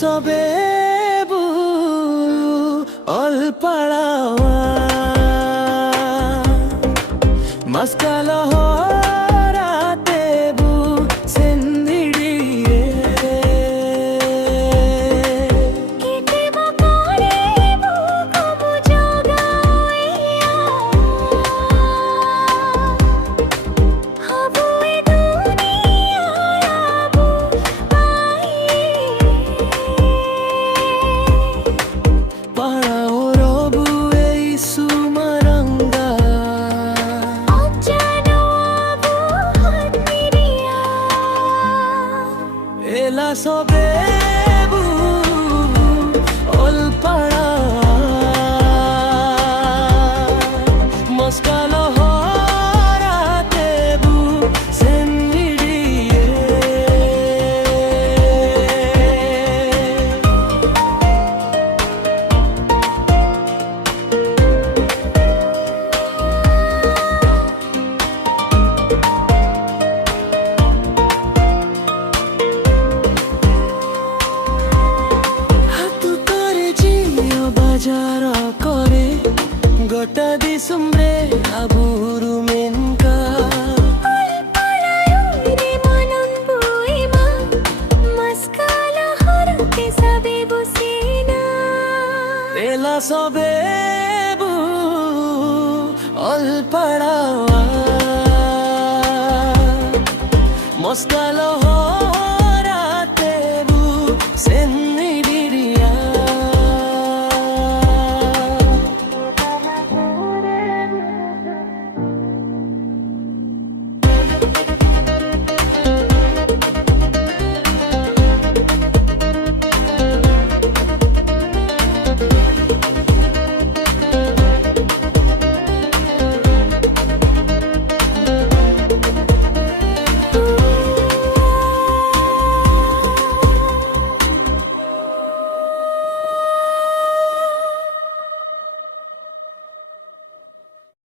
sobebu ol padawa maskala horatebu sendidiye kiteba karebu komu jogaiya habu e duniya abu pai para orobu ei sumaranga ajano abu hatiriya ela sobebu ol padawa maskala horatebu sendidiye বাজার করে গোটা দিসুমরে আবুরু Menaka alpalayoire manambu ima maskala horate sabebu sina এলা সবেবু all পড়াওয়া মস্কালো হরাতেবু সেন্নিডিরিয়া